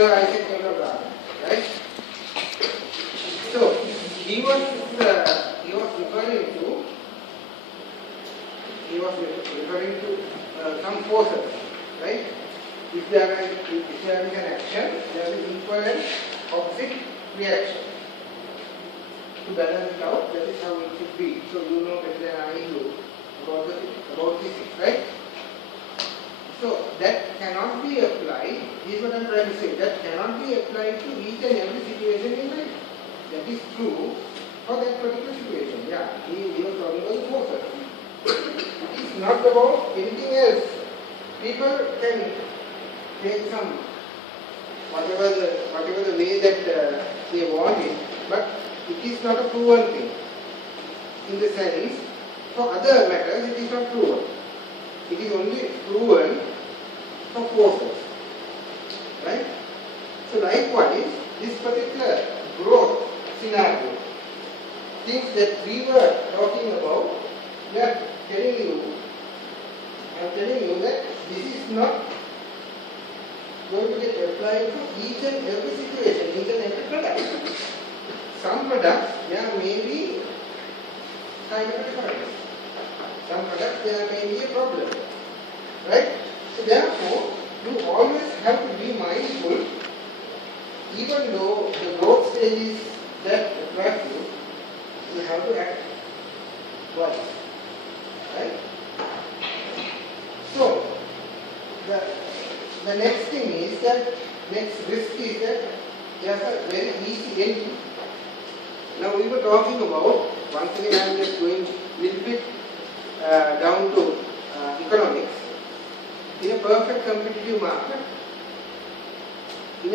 Sir Isaac Newton, right? So he was referring to some forces, right? If there is an action, there is equal and opposite reaction. To balance it out, that is how it should be. So you know better than I do about physics, right? So that cannot be applied. This is what I am trying to say. That cannot be applied to each and every situation in life. That is true for that particular situation. Yeah, he was talking about the forces. It is not about anything else. People can take some whatever the way that they want it, but it is not a proven thing. In the sense, for other matters, it is not proven. It is only proven for forces. Right? So likewise, this particular growth scenario, things that we were talking about, we are telling you, I am telling you that this is not going to get applied to each and every situation, each and every product. Some products, there may be kind of a difference. Some products, there may be a problem. Right? So therefore, you always have to be mindful, even though the growth stage is that attractive, you have to act twice. Right? So, the next thing is that, next risk is that there's a very easy entry. Now we were talking about, once again I am just going a little bit down to economics. In a perfect competitive market, I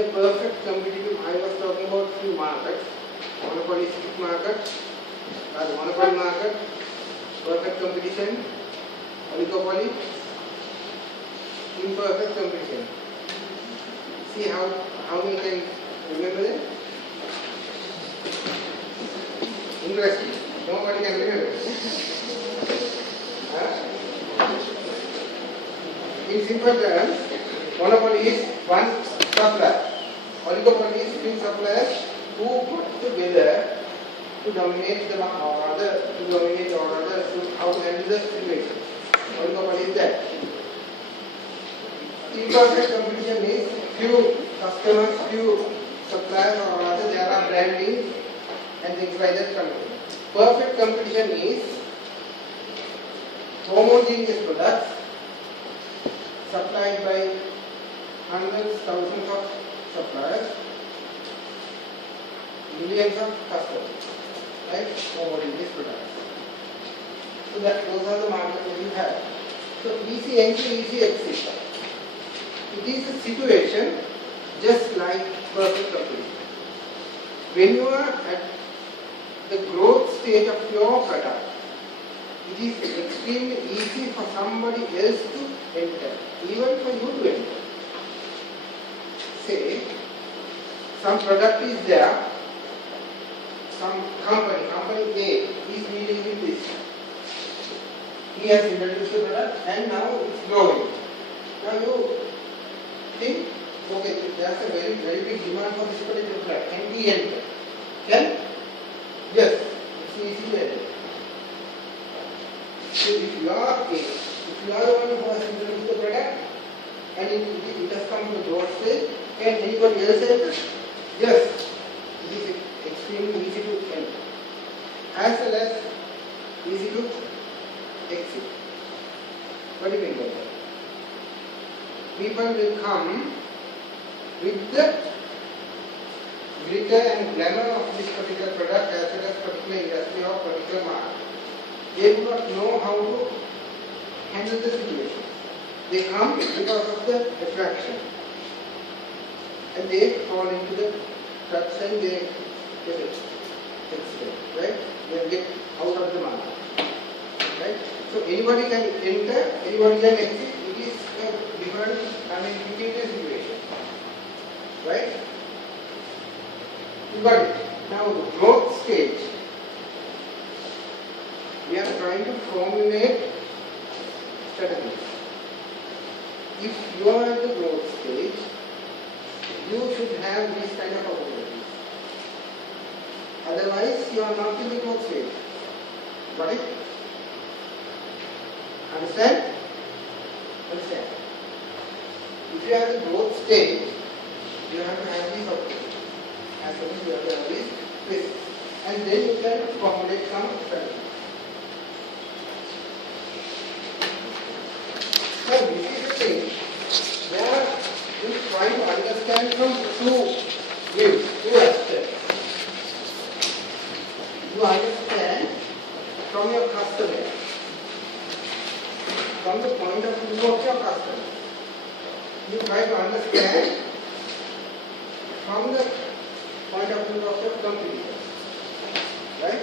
was talking about few markets, monopolistic market, the monopoly market, perfect competition, oligopoly, imperfect competition. See how we can remember that? Interesting. Nobody can remember. In simple terms, monopoly is one supplier. Oligopoly is three suppliers who put together to dominate the market, or rather how to handle the situation. Oligopoly is that. Imperfect competition is few customers, few suppliers, or rather there are branding and things like that coming. Perfect competition is homogeneous products supplied by hundreds, thousands of suppliers, millions of customers, right? Homogeneous products. So those are the markets that you have. So easy entry, easy exit. It is a situation just like perfect competition. When you are at the growth stage of your product, it is extremely easy for somebody else to enter, even for you to enter. Say, some product is there, some company A is dealing with this. He has introduced the product and now it's growing. Now you think, okay, there's a very, very big demand for this particular product. Can we enter? Can? Yes, it's easy to enter. So if you are the one who has introduced the product and it has come to the growth stage, can anybody else enter? Yes, it is extremely easy to enter. As well as easy to exit. What do you mean by that? People will come with the glitter and glamour of this particular product as well as particular industry or particular market. They do not know how to handle the situation. They come because of the attraction. And they fall into the traps and they get accident, right? They get out of the market. Right? So anybody can enter, anybody can exit. It is a different, uneducated situation. Right? You got it. Now the growth stage. We are trying to formulate strategies. If you are at the growth stage, you should have these kind of opportunities. Otherwise, you are not in the growth stage. Got it? Understand? Understand? If you have the growth stage, you have to have these opportunities. As well as you have to have these risks. And then you can formulate some strategy. So this is the thing where you try to understand from two views, two aspects. You understand from your customer, from the point of view of your customer. You try to understand from the point of view of your competitor. Right?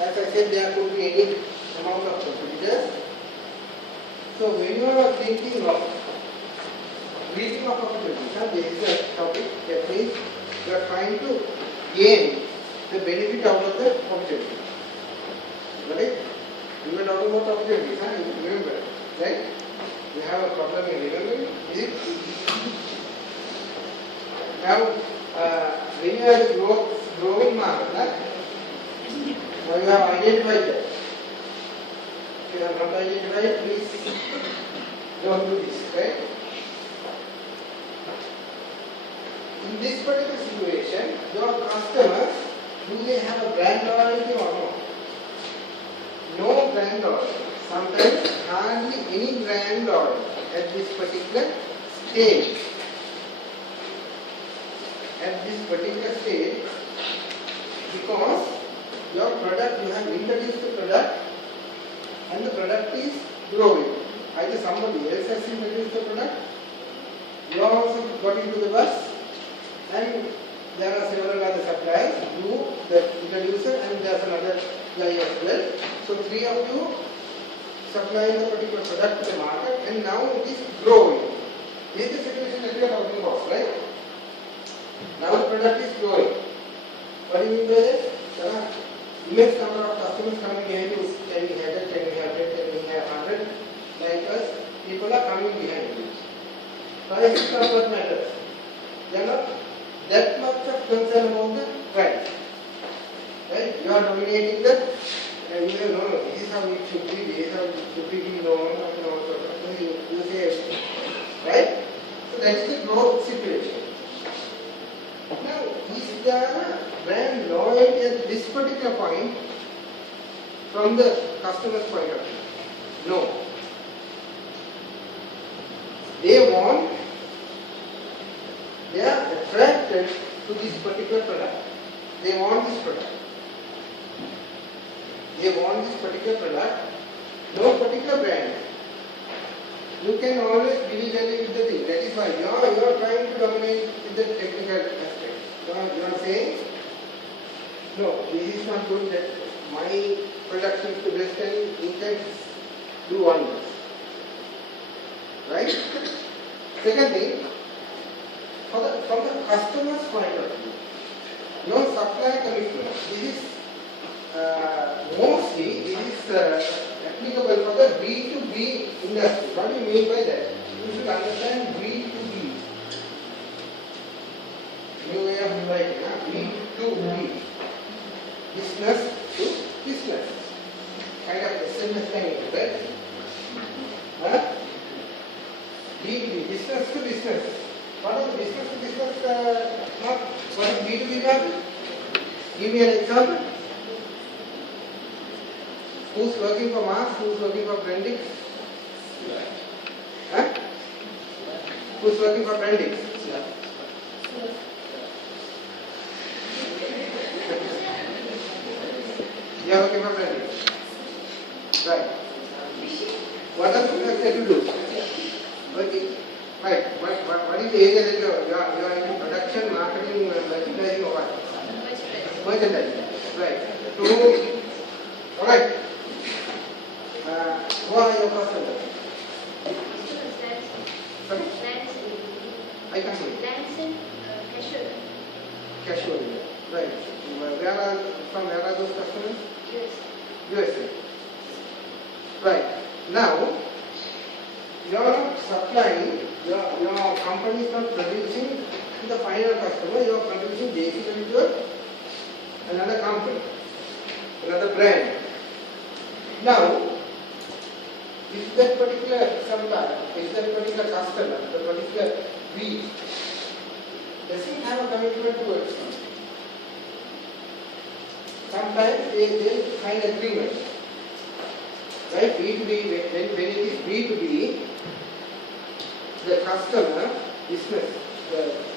As I said, there could be any amount of competitors. So when you are thinking of reaching of opportunities, this is a topic that means you are trying to gain the benefit out of the opportunity. Right? We were talking about opportunities, you remember, right? You have a problem in remembering, is it? Now, when you are the growing market, now you have identified that. If you have not identified, please don't do this, right? In this particular situation, your customers, do they have a brand loyalty or not? No brand loyalty. Sometimes hardly any brand loyalty at this particular stage. At this particular stage, because your product, you have introduced the product and the product is growing. Either somebody else has introduced the product, you also got into the bus, and there are several other suppliers, you, the introducer, and there's another guy as well. So three of you supplying the particular product to the market, and now it is growing. This is the situation that we are talking about, right? Now the product is growing. What do you mean by that? There are immense number of customers coming behind you. Can we have that? Can we have that? Can we have 100? Like us, people are coming behind you. Price is not what matters. They are not that much of concern about the price. Right? You are dominating the, and you say, no, this is how it should be, this is how it should be known, you say everything. Right? So that is the growth situation. Now, is there brand loyalty at this particular point from the customer's point of view? No. They are attracted to this particular product. They want this product. They want this particular product, no particular brand. You can always dilly-dally with the thing. That is why you are trying to dominate with the technical aspect. You are saying, no, this is not good, that my production is the best and you can do wonders. Right? Second thing, from the customer's point of view, your supply commitment, this is mostly applicable for the B2B industry. What do you mean by that? You should understand B2B. New way of writing, B2B. Business to business. Kind of SMS language, right? B2B, business to business. What is business to business? What is B2B mean? Give me an example. Who's working for Mars? Who's working for branding? Who's working for branding? You are working for branding. Right. What else you have to do? Okay. Right. What is the area that you are in production, marketing, merchandising, or what? Merchandising. Right. Alright. Who are your customers? Sorry? I can't hear. Casual. Casual. Right. Where are those customers? USA. Right. Now, you are not supplying, your company is not producing to the final final customer, you are contributing basically to another company, another brand. Now, if that particular supplier, if that particular customer, the particular B doesn't have a commitment towards you, sometimes they sign agreements. Right? B2B, when it is B2B, the customer, business,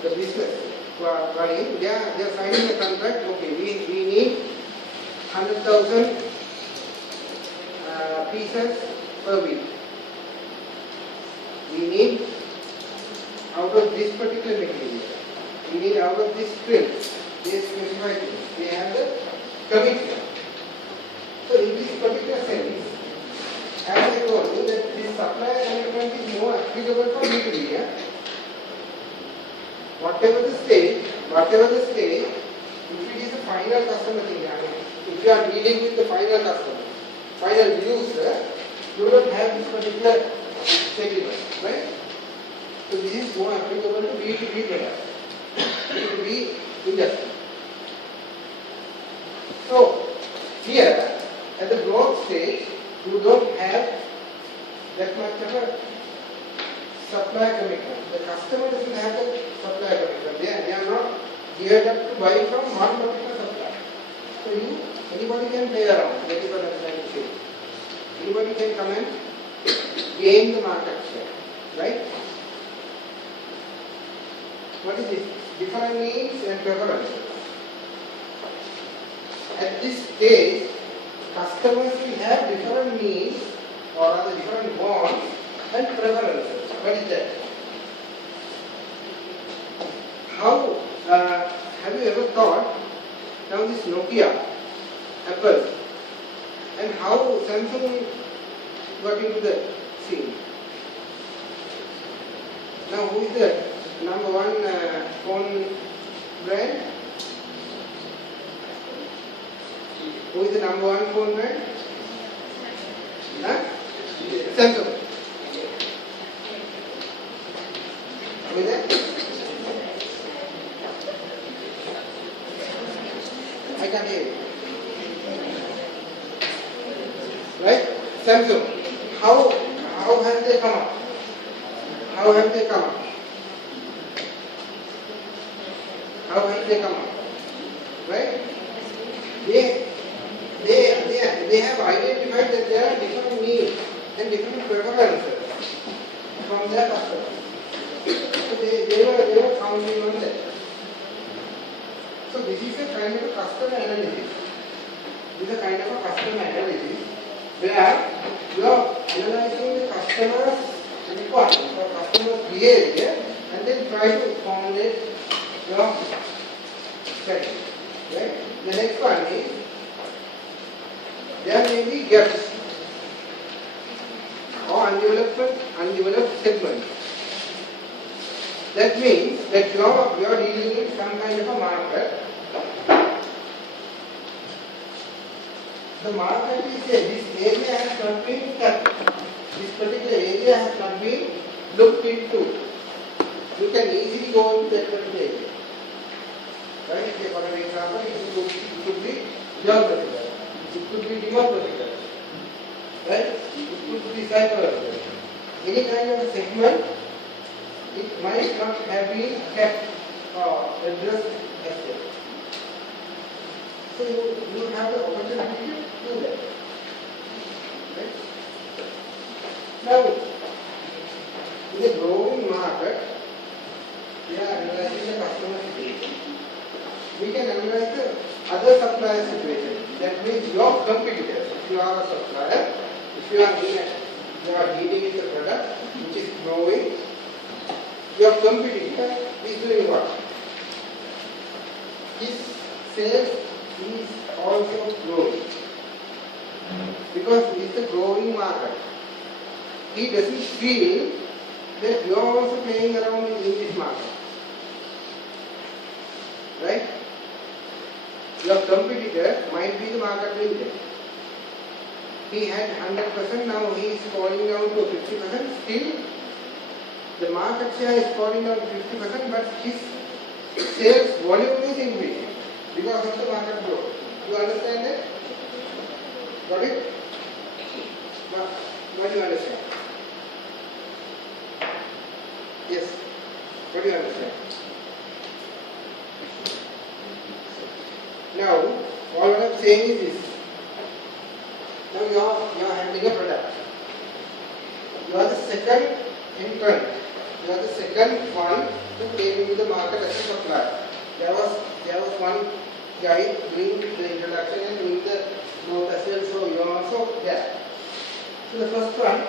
the business who are running, they are signing a contract. Okay, we need 100,000 pieces per week. We need out of this particular material. We need out of this print. They specify things. They have the commitment. So in this particular sense, as I told you that this supplier commitment is more applicable for B2B. Whatever the stage, if it is a final customer thing, if you are dealing with the final customer, final user, you don't have this particular settlement, right? So this is more applicable to B2B products, B2B industry. So here, at the growth stage, you don't have that much of a supply commitment. The customer doesn't have the supply commitment. They are not geared up to buy from one particular supplier. So anybody can play around. That is what I am trying to say. Anybody can come and gain the market share, right? What is this? Different needs and preferences. At this stage, customers will have different needs or rather different wants and preferences. What is that? How have you ever thought now this Nokia, Apple, and how Samsung got into the scene? Now who is the number one phone brand? Who is the number one phone brand? Huh? Samsung. Who is that? I can't hear you. Right? Samsung. How have they come up? How have they come up? How have they come up? Right? They have identified that there are different needs and different preferences from their customers. So they were counting on that. So this is a kind of a customer analysis. This is a kind of a customer analysis where you are analyzing the customer's requirements or customer's behavior and then try to formulate your strategy. Right? The next one is there may be gaps or undeveloped segments. That means that you are dealing with some kind of a market. The market is here. This area has not been tapped. This particular area has not been looked into. You can easily go into that particular area. Right? For an example, it could be geographical. It could be demographical. Right? It could be psychological. Any kind of a segment, it might not have been kept or addressed as yet. So you have the opportunity to do that. Right? Now, in a growing market, we are analyzing the customer situation. We can analyze the other supplier situation. That means your competitors. If you are a supplier, if you are dealing with a product which is growing, your competitor is doing what? His sales is also growing. Because it's a growing market. He doesn't feel that you are also playing around in this market. Right? Your competitor might be the market leader. He had 100%, now he is falling down to 50%. Still, the market share is falling down to 50%, but his sales volume is increasing because of the market growth. You understand that? Got it? What do you understand? Yes. What do you understand? Now, all what I'm saying is this. Now you are handling a product. You are the second entrant. You are the second one who came into the market as a supplier. There was one guy doing the introduction and doing the growth as well, so you are also there. So the first one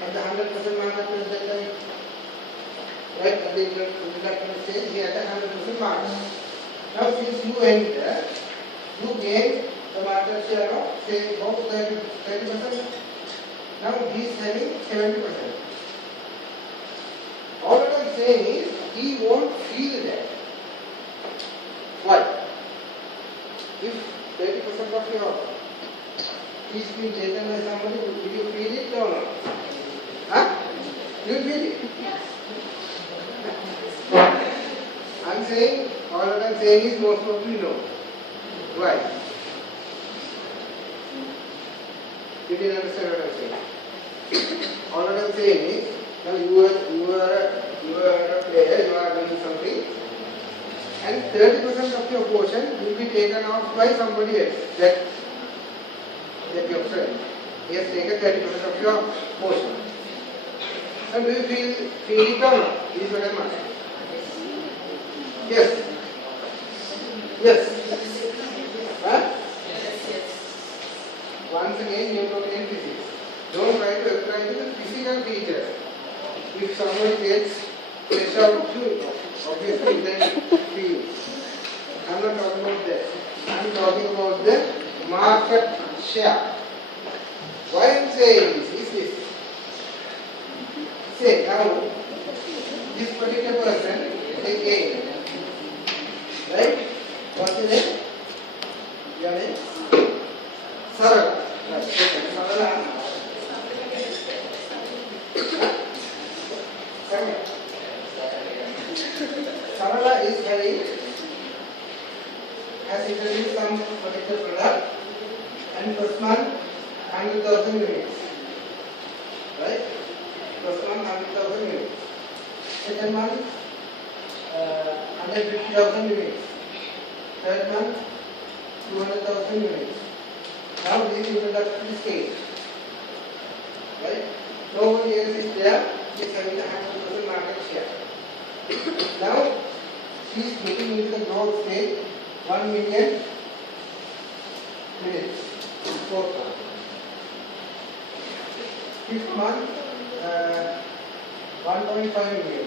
had the 100% market at that time. Right, at the introduction stage, he had the 100% market. Now since you enter, you gain the market share of say about 30%. Now he is having 70%. All that I am saying is he won't feel that. Why? If 30% of your is being taken by somebody, will you feel it or not? Huh? You will feel it? I am saying, all that I am saying is most probably no. Why? You didn't understand what I am saying. All that I am saying is, now you are a player, you are doing something, and 30% of your portion will be taken off by somebody else. That your friend. He has taken 30% of your portion. And do you feel it or not? This is what I am asking. Yes. Yes. Huh? Once again, Newtonian physics. Don't try to apply to the physical features. If someone gets pressure of you, obviously then feel. I am not talking about that. I am talking about the market share. Why I am saying this is this. Say now, this particular person is a gain. Right? What's your name? Your name? Sarala. Right. Sarala. Sarala is has introduced some particular product, and first month 100,000 units. Right? First month 100,000 units. Second month 150,000 units. Third month 200,000 units. Now this is introductory stage. Right? Nobody else is there. He is having the 100% market share. Now she is getting into the growth stage. 1 million units. Fourth month. Fifth month 1.5 million.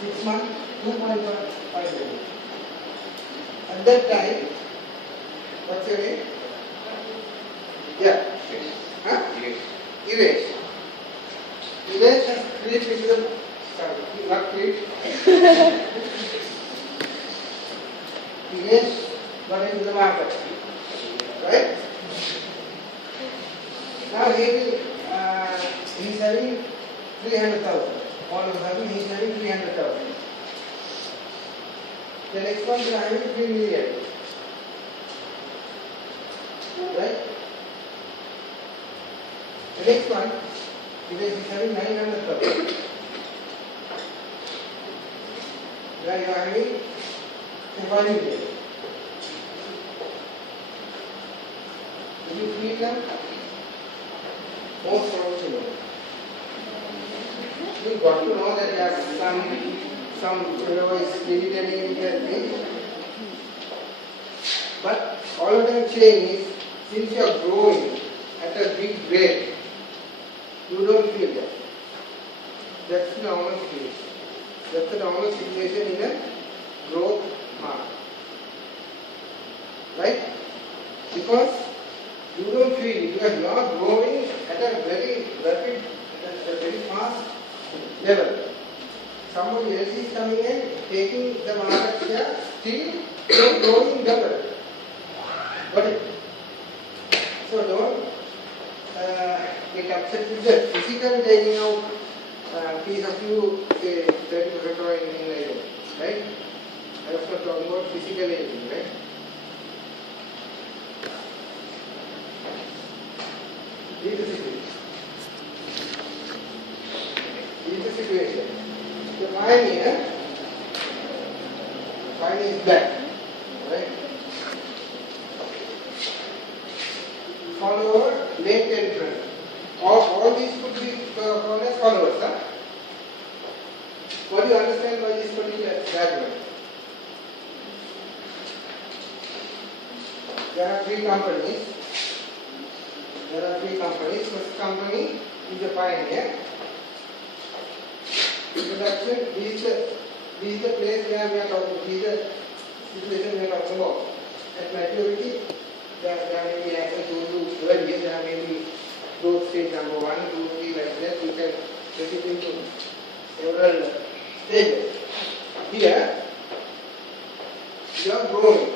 6 months 2.5 million. At that time, what's your name? Yeah. Huh? Iresh. Iresh has created the not create. Iresh got into the market. Right? Now he is having 300,000. All of a sudden he is having 300,000. The next one is having 3 million. Right? The next one is having 900,000. Then you are having 1 million. Did you feel them? Most probably no. You got to know that there are some fellow is delivering their thing. But all what I am saying is, since you are growing at a big rate, you don't feel that. That's the normal situation. That's the normal situation in a growth market. Right? Because you don't feel it, because you are growing at a very rapid, at a very fast level. Somebody else is coming in, taking the market share, still you are growing double. Got it? So don't get upset with the physical taking out piece of you, say 30% or anything like that. talking about physical aging, right? Read the situation. Read the situation. The pioneer is black, right? Follower, late entrant. All these could be called as followers, huh? What do you understand by this particular diagram? There are three companies. First company is the pioneer. Introduction, this is the place where we are talking, this is the situation we are talking about. At maturity, there may be, as I told you earlier, there may be growth stage number 1, 2, 3, like that. You can take it into several stages. Here, you are growing.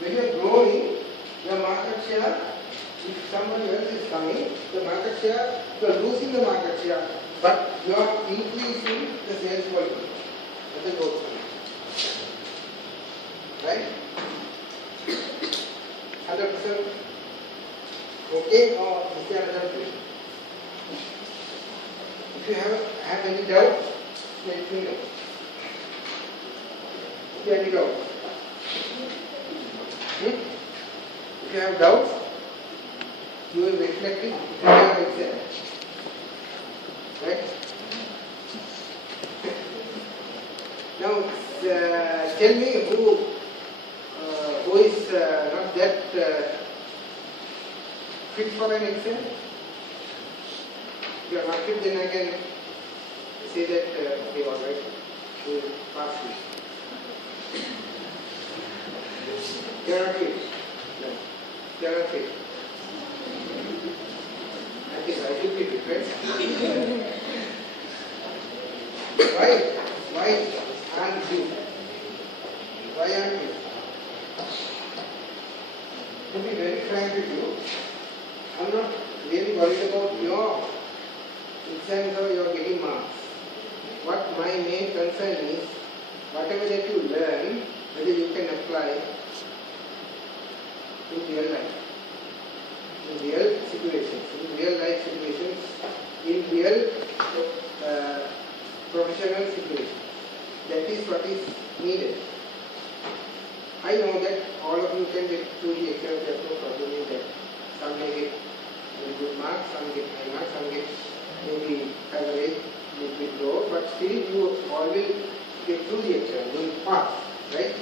When you are growing, your market share, if somebody else is coming, the market share, you are losing the market share, but you are increasing the sales volume at the growth rate. Right? 100% okay, or is there another thing? If you have any doubt, let me know. If you have any doubt. If you have doubts, you will reflect it in your exam. Right? Now, tell me who is not that fit for an exam? If you are not fit, then I can say that, okay, all right, you will pass this. You are not fit. No. You are not fit. I think I should be fit, right? Why aren't you? Why aren't you? To be very frank with you, I'm not really worried about your exams or your getting marks. What my main concern is, whatever that you learn, whether you can apply in real life, in real situations, in real life situations, in real professional situations. That is what is needed. I know that all of you can get through the exam, there's no problem in that. Some may get very good marks, some get high marks, some get maybe average, maybe low, but still you all will get through the exam, you will pass, right?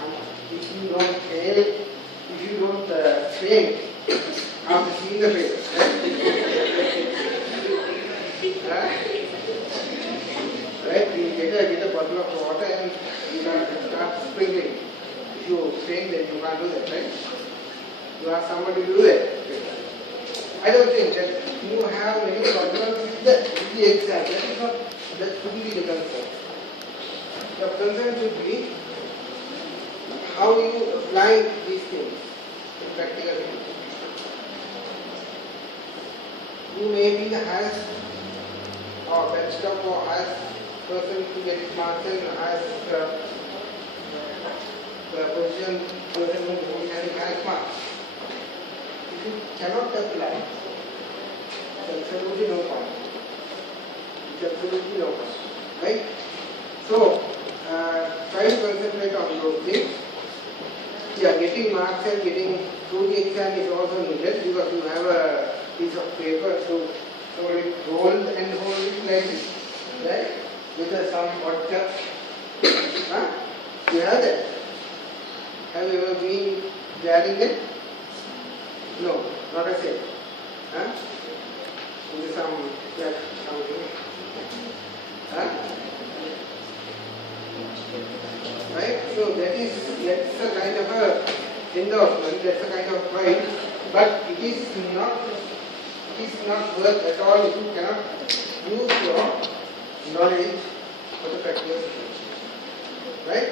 And if you don't fail, fail after seeing the paper, right? You get a bottle of water and you start sprinkling. If you fail, then you can't do that, right? You ask somebody to do that. I don't think that you have any problem with the exam. That shouldn't be the concern. The concern should be how you apply these things in practical life. You may be the highest or best of or highest person to get marks and highest person who is having highest marks. If you cannot apply, it's absolutely no point. It's absolutely no point. Right? So, try to concentrate on those things. Yeah, getting marks and getting through the exam is also needed because you have a piece of paper to hold it, roll and hold it like this, right? With some vodka. Huh? You have that? Have you ever been wearing it? No, not a set. Huh? With some something. Huh? Right? So that's a kind of a endorsement, that's a kind of pride, but it is not worth at all if you cannot use your knowledge for the practical situation. Right?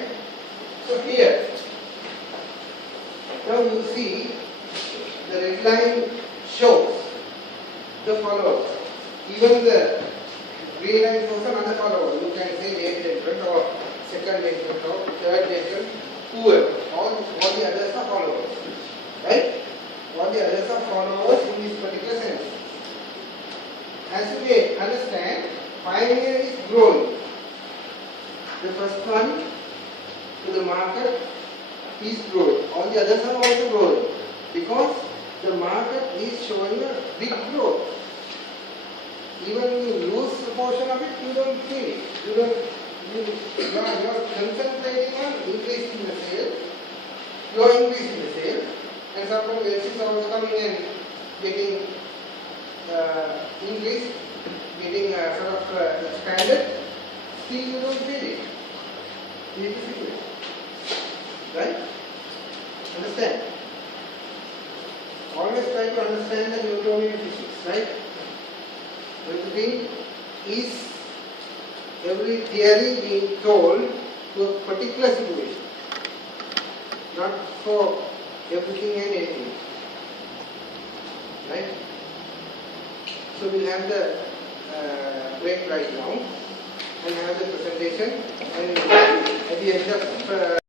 So here, now you see the red line shows the followers. Even the green line shows another follower. You can say late entrant or second vehicle top, third vehicle, whoever. All the others are followers. Right? All the others are followers in this particular sense. As you may understand, pioneer is growing. The first one to the market is growing. All the others are also growing because the market is showing a big growth. Even when you lose a portion of it, you don't feel it. You are concentrating on increasing the sale. You are increasing the sale, and somebody else is also coming and getting increased, getting sort of expanded. Still, you don't feel it. You need to feel it. Right? Understand? Always try to understand the Newtonian physics, right? Everything is, every theory being told to a particular situation, not for everything and anything. Right? So we'll have the break right now and have the presentation, and at the end of